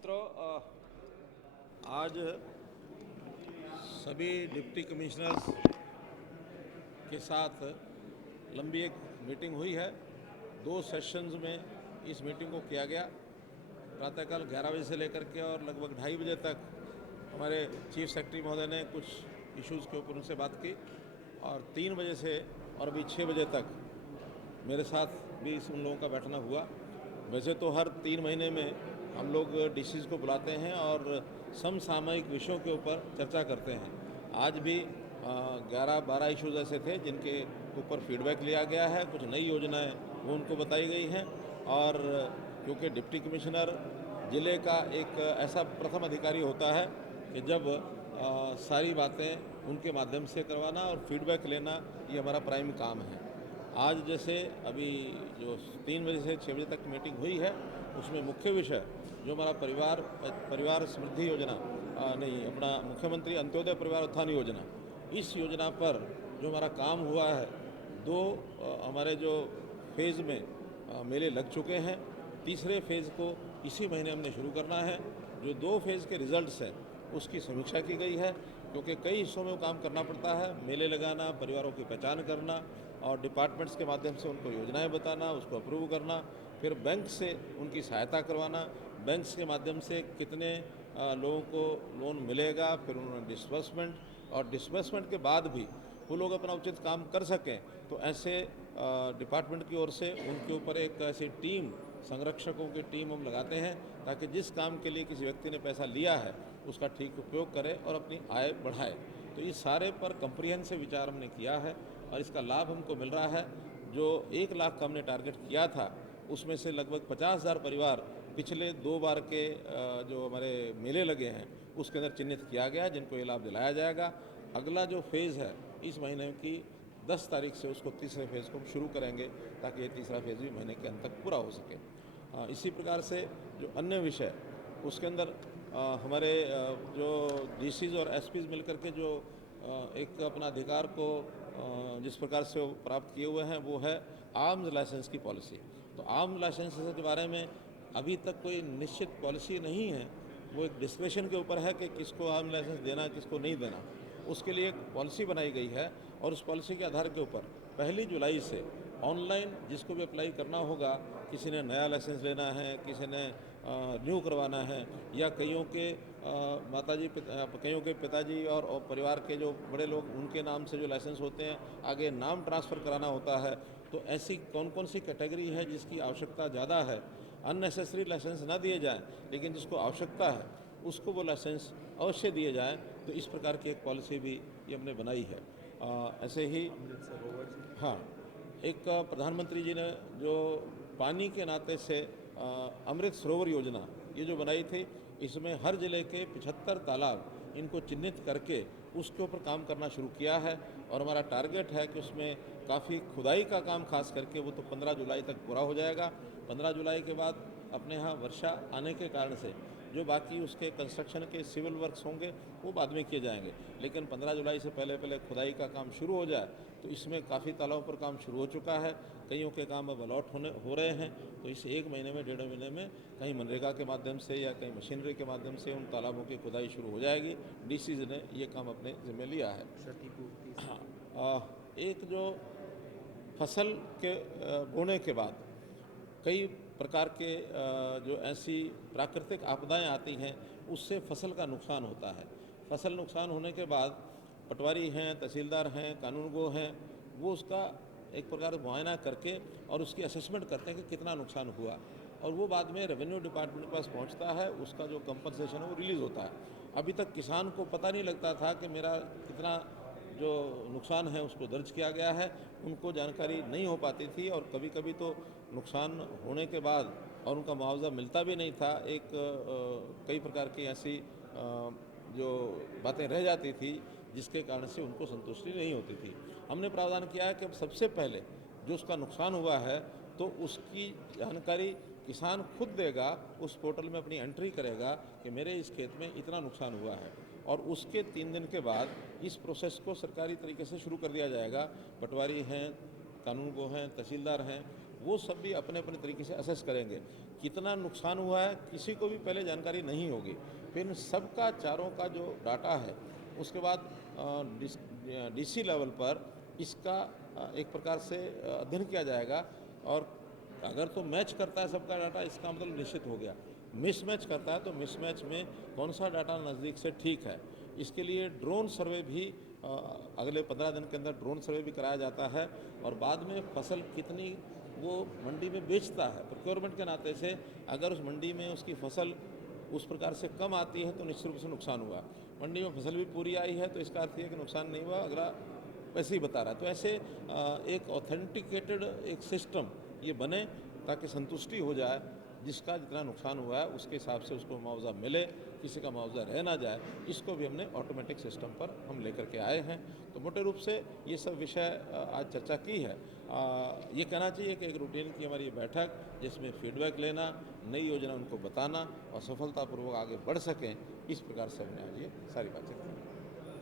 मित्रों, आज सभी डिप्टी कमिश्नर्स के साथ लंबी एक मीटिंग हुई है। 2 सेशंस में इस मीटिंग को किया गया। प्रातःकाल 11 बजे से लेकर के और लगभग 2:30 बजे तक हमारे चीफ सेक्रेटरी महोदय ने कुछ इश्यूज़ के ऊपर उनसे बात की और 3 बजे से और अभी 6 बजे तक मेरे साथ भी उन लोगों का बैठना हुआ। वैसे तो हर 3 महीने में हम लोग डीसीज़ को बुलाते हैं और समसामयिक विषयों के ऊपर चर्चा करते हैं। आज भी 11-12 इश्यूज़ ऐसे थे जिनके ऊपर फीडबैक लिया गया है। कुछ नई योजनाएं वो उनको बताई गई हैं और क्योंकि डिप्टी कमिश्नर ज़िले का एक ऐसा प्रथम अधिकारी होता है कि जब सारी बातें उनके माध्यम से करवाना और फीडबैक लेना ये हमारा प्राइम काम है। आज जैसे अभी जो 3 बजे से 6 बजे तक मीटिंग हुई है, उसमें मुख्य विषय जो हमारा परिवार समृद्धि योजना नहीं अपना मुख्यमंत्री अंत्योदय परिवार उत्थान योजना, इस योजना पर जो हमारा काम हुआ है, 2 हमारे जो फेज़ में मेले लग चुके हैं। तीसरे फेज़ को इसी महीने हमने शुरू करना है। जो 2 फेज़ के रिजल्ट्स हैं उसकी समीक्षा की गई है, क्योंकि कई हिस्सों में वो काम करना पड़ता है। मेले लगाना, परिवारों की पहचान करना और डिपार्टमेंट्स के माध्यम से उनको योजनाएं बताना, उसको अप्रूव करना, फिर बैंक से उनकी सहायता करवाना, बैंक्स के माध्यम से कितने लोगों को लोन मिलेगा, फिर उन्होंने डिसबर्समेंट और डिसबर्समेंट के बाद भी वो लोग अपना उचित काम कर सकें, तो ऐसे डिपार्टमेंट की ओर से उनके ऊपर एक ऐसी टीम, संरक्षकों की टीम हम लगाते हैं ताकि जिस काम के लिए किसी व्यक्ति ने पैसा लिया है उसका ठीक उपयोग करे और अपनी आय बढ़ाए। तो इस सारे पर कंप्रिहेंसिव विचार हमने किया है और इसका लाभ हमको मिल रहा है। जो 1 लाख का हमने टारगेट किया था, उसमें से लगभग 50,000 परिवार पिछले 2 बार के जो हमारे मेले लगे हैं उसके अंदर चिन्हित किया गया है, जिनको ये लाभ दिलाया जाएगा। अगला जो फेज़ है इस महीने की 10 तारीख से उसको तीसरे फेज़ को हम शुरू करेंगे ताकि ये तीसरा फेज़ भी महीने के अंत तक पूरा हो सके। इसी प्रकार से जो अन्य विषय उसके अंदर हमारे जो डीसीज़ और एसपीज़ मिलकर के जो एक अपना अधिकार को जिस प्रकार से वो प्राप्त किए हुए हैं, वो है आर्म्स लाइसेंस की पॉलिसी। तो आर्म्स लाइसेंस के बारे में अभी तक कोई निश्चित पॉलिसी नहीं है। वो एक डिस्क्रेशन के ऊपर है कि किसको आर्म्स लाइसेंस देना, किसको नहीं देना। उसके लिए एक पॉलिसी बनाई गई है और उस पॉलिसी के आधार के ऊपर 1 जुलाई से ऑनलाइन जिसको भी अप्लाई करना होगा, किसी ने नया लाइसेंस लेना है, किसी ने न्यू करवाना है, या कईयों के कईयों के पिताजी और परिवार के जो बड़े लोग उनके नाम से जो लाइसेंस होते हैं, आगे नाम ट्रांसफ़र कराना होता है। तो ऐसी कौन कौन सी कैटेगरी है जिसकी आवश्यकता ज़्यादा है, अननेसेसरी लाइसेंस ना दिए जाएँ, लेकिन जिसको आवश्यकता है उसको वो लाइसेंस अवश्य दिए जाएँ। तो इस प्रकार की एक पॉलिसी भी ये हमने बनाई है। ऐसे ही हाँ, एक प्रधानमंत्री जी ने जो पानी के नाते से अमृत सरोवर योजना ये जो बनाई थी, इसमें हर ज़िले के 75 तालाब इनको चिन्हित करके उसके ऊपर काम करना शुरू किया है और हमारा टारगेट है कि उसमें काफ़ी खुदाई का काम खास करके वो तो 15 जुलाई तक पूरा हो जाएगा। 15 जुलाई के बाद अपने यहाँ वर्षा आने के कारण से जो बाकी उसके कंस्ट्रक्शन के सिविल वर्क्स होंगे वो बाद में किए जाएंगे, लेकिन 15 जुलाई से पहले पहले खुदाई का काम शुरू हो जाए। तो इसमें काफ़ी तालाबों पर काम शुरू हो चुका है, कईयों के काम अब अलॉट हो रहे हैं। तो इस 1 महीने में, 1.5 महीने में कहीं मनरेगा के माध्यम से या कहीं मशीनरी के माध्यम से उन तालाबों की खुदाई शुरू हो जाएगी। डीसीज ने ये काम अपने जिम्मे लिया है। एक जो फसल के बोने के बाद कई प्रकार के जो ऐसी प्राकृतिक आपदाएं आती हैं उससे फसल का नुकसान होता है। फसल नुकसान होने के बाद पटवारी हैं, तहसीलदार हैं, कानूनगो हैं, वो उसका एक प्रकार मुआयना करके और उसकी असेसमेंट करते हैं कि कितना नुकसान हुआ, और वो बाद में रेवेन्यू डिपार्टमेंट के पास पहुंचता है। उसका जो कंपनसेशन है वो रिलीज़ होता है। अभी तक किसान को पता नहीं लगता था कि मेरा कितना जो नुकसान है उसको दर्ज किया गया है, उनको जानकारी नहीं हो पाती थी और कभी कभी तो नुकसान होने के बाद और उनका मुआवजा मिलता भी नहीं था। कई प्रकार की ऐसी जो बातें रह जाती थी जिसके कारण से उनको संतुष्टि नहीं होती थी। हमने प्रावधान किया है कि अब सबसे पहले जो उसका नुकसान हुआ है तो उसकी जानकारी किसान खुद देगा, उस पोर्टल में अपनी एंट्री करेगा कि मेरे इस खेत में इतना नुकसान हुआ है, और उसके 3 दिन के बाद इस प्रोसेस को सरकारी तरीके से शुरू कर दिया जाएगा। पटवारी हैं, कानूनगो हैं, तहसीलदार हैं, वो सब भी अपने अपने तरीके से असेस करेंगे। कितना नुकसान हुआ है किसी को भी पहले जानकारी नहीं होगी, फिर इन सबका चारों का जो डाटा है उसके बाद डीसी लेवल पर इसका एक प्रकार से अध्ययन किया जाएगा, और अगर तो मैच करता है सबका डाटा, इसका मतलब निश्चित हो गया। मिसमैच करता है तो मिसमैच में कौन सा डाटा नज़दीक से ठीक है, इसके लिए ड्रोन सर्वे भी अगले 15 दिन के अंदर ड्रोन सर्वे भी कराया जाता है। और बाद में फसल कितनी वो मंडी में बेचता है, प्रोक्योरमेंट के नाते से अगर उस मंडी में उसकी फसल उस प्रकार से कम आती है तो निश्चित रूप से नुकसान हुआ। मंडी में फसल भी पूरी आई है तो इसका अर्थ ये कि नुकसान नहीं हुआ, अगला वैसे ही बता रहा है। तो ऐसे एक ऑथेंटिकेटेड एक सिस्टम ये बने ताकि संतुष्टि हो जाए, जिसका जितना नुकसान हुआ है उसके हिसाब से उसको मुआवजा मिले, किसी का मुआवजा रह ना जाए। इसको भी हमने ऑटोमेटिक सिस्टम पर हम लेकर के आए हैं। तो मोटे रूप से ये सब विषय आज चर्चा की है। ये कहना चाहिए कि एक रूटीन की हमारी बैठक, जिसमें फीडबैक लेना, नई योजना उनको बताना और सफलतापूर्वक आगे बढ़ सकें, इस प्रकार से हमने आज ये सारी बातें की।